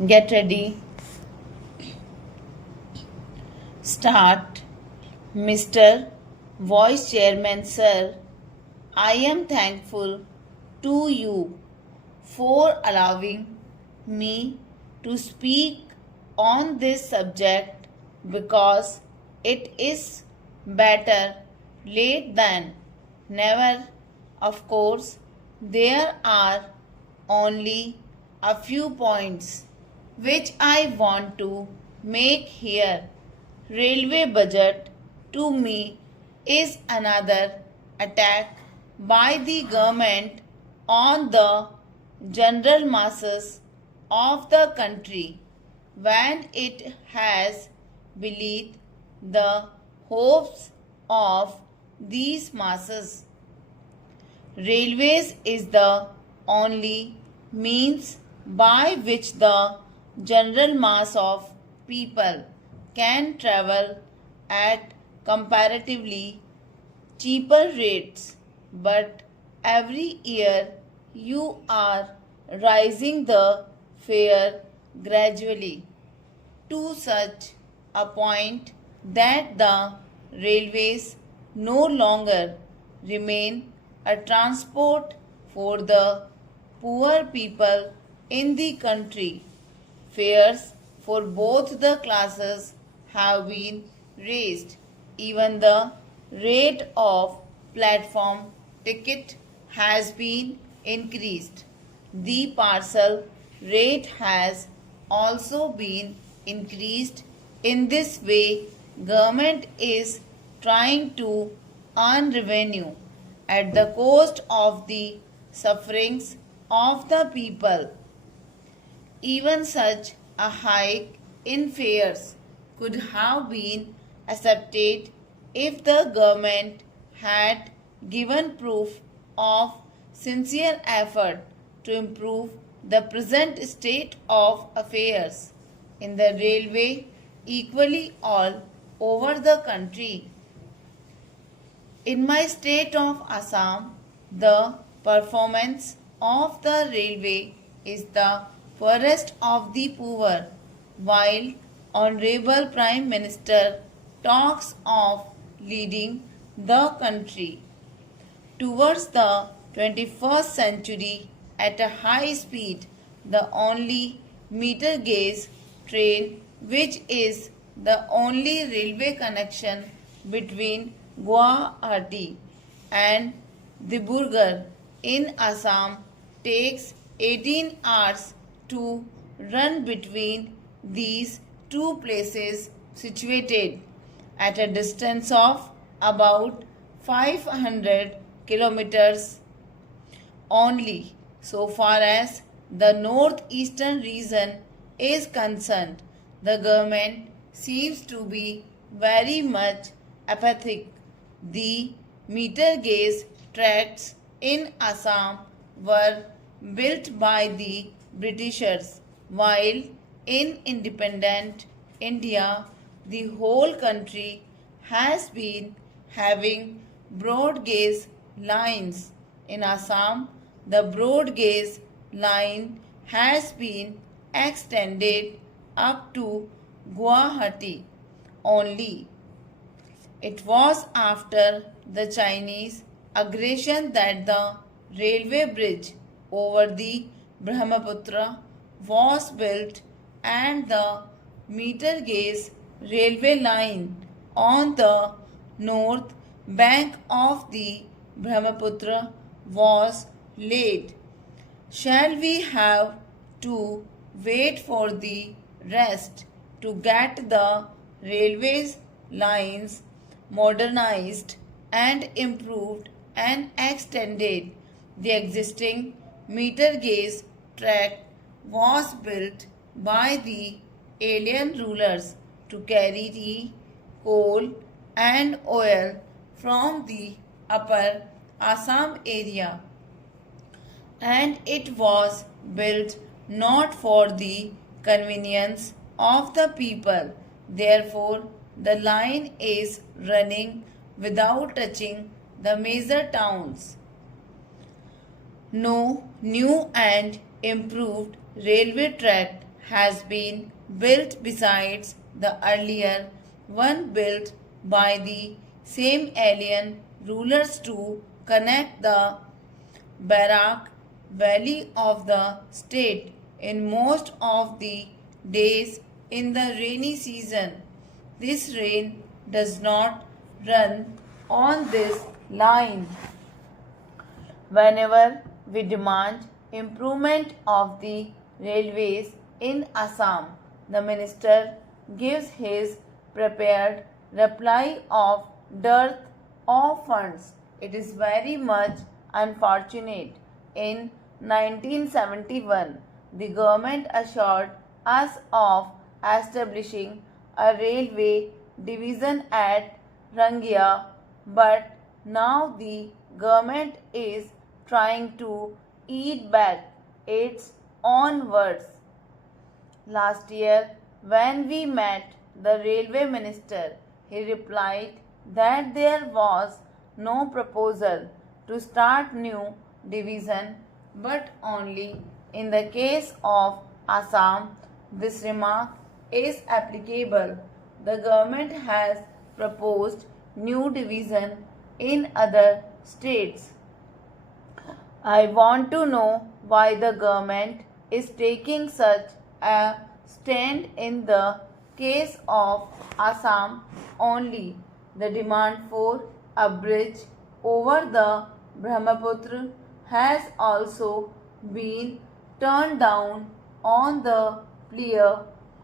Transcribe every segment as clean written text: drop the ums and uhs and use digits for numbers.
Get ready. Start. Mr. Vice Chairman Sir, I am thankful to you for allowing me to speak on this subject because it is better late than never. Of course, there are only a few points which I want to make here. Railway budget to me is another attack by the government on the general masses of the country when it has belied the hopes of these masses. Railways is the only means by which the general mass of people can travel at comparatively cheaper rates, but every year you are rising the fare gradually to such a point that the railways no longer remain a transport for the poor people in the country. Fares for both the classes have been raised. Even the rate of platform ticket has been increased. The parcel rate has also been increased. In this way, government is trying to earn revenue at the cost of the sufferings of the people. Even such a hike in fares could have been accepted if the government had given proof of sincere effort to improve the present state of affairs in the railway equally all over the country. In my state of Assam, the performance of the railway is the poorest of the poor, while Honorable Prime Minister talks of leading the country towards the 21st century at a high speed. The only meter gauge train, which is the only railway connection between Guwahati and Dibrugarh in Assam, takes 18 hours to run between these two places situated at a distance of about 500 kilometers only. So far as the northeastern region is concerned, the government seems to be very much apathic. The meter gauge tracks in Assam were built by the Britishers, while in independent India the whole country has been having broad gauge lines. In Assam, the broad gauge line has been extended up to Guwahati only. It was after the Chinese aggression that the railway bridge over the Brahmaputra was built and the meter gauge railway line on the north bank of the Brahmaputra was laid. Shall we have to wait for the rest to get the railways lines modernized and improved and extended? The existing meter gauge track was built by the alien rulers to carry tea, coal, and oil from the upper Assam area, and it was built not for the convenience of the people. Therefore, the line is running without touching the major towns. No new and improved railway track has been built besides the earlier one built by the same alien rulers to connect the Barak Valley of the state in most of the days in the rainy season. This rain does not run on this line. Whenever we demand improvement of the railways in Assam, the minister gives his prepared reply of dearth of funds. It is very much unfortunate. In 1971, the government assured us of establishing a railway division at Rangia, but now the government is trying to eat back its own words. Last year, when we met the railway minister, he replied that there was no proposal to start new division, but only in the case of Assam. This remark is applicable. The government has proposed new division in other states. I want to know why the government is taking such a stand in the case of Assam only. The demand for a bridge over the Brahmaputra has also been turned down on the plea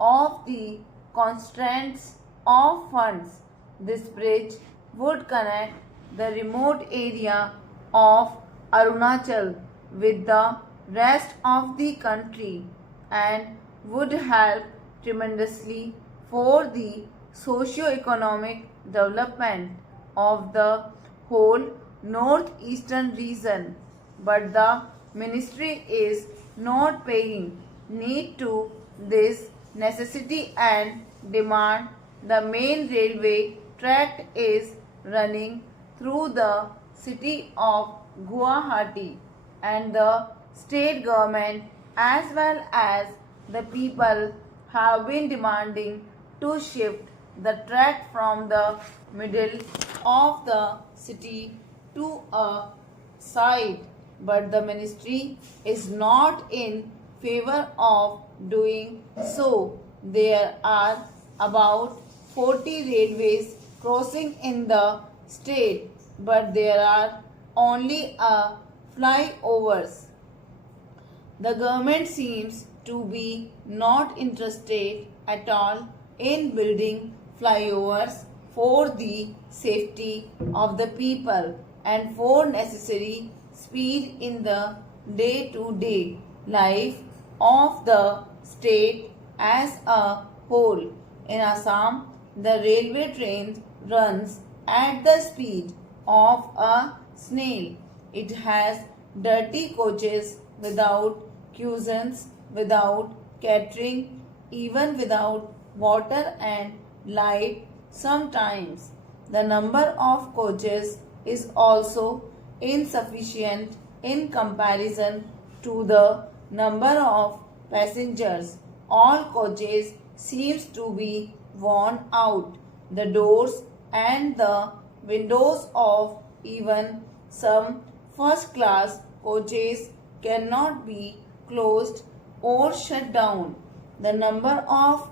of the constraints of funds. This bridge would connect the remote area of Arunachal with the rest of the country and would help tremendously for the socio-economic development of the whole northeastern region. But the ministry is not paying need to this necessity and demand. The main railway tract is running through the city of Guwahati, and the state government as well as the people have been demanding to shift the track from the middle of the city to a side, but the ministry is not in favor of doing so. There are about 40 railways crossing in the state, but there are only flyovers. The government seems to be not interested at all in building flyovers for the safety of the people and for necessary speed in the day-to-day life of the state as a whole. In Assam, the railway train runs at the speed of a snail. It has dirty coaches without cushions, without catering, even without water and light. Sometimes the number of coaches is also insufficient in comparison to the number of passengers. All coaches seems to be worn out. The doors and the windows of even some first class coaches cannot be closed or shut down. The number of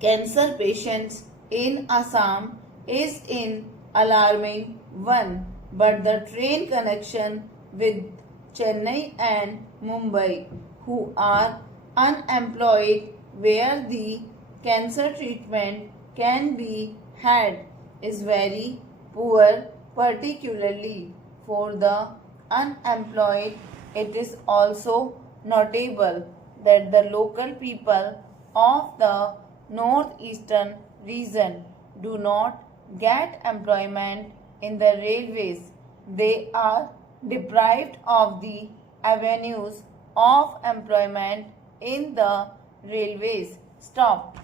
cancer patients in Assam is an alarming one, but the train connection with Chennai and Mumbai, who are unemployed where the cancer treatment can be had, is very poor, particularly for the unemployed. It is also notable that the local people of the northeastern region do not get employment in the railways. They are deprived of the avenues of employment in the railways. Stop.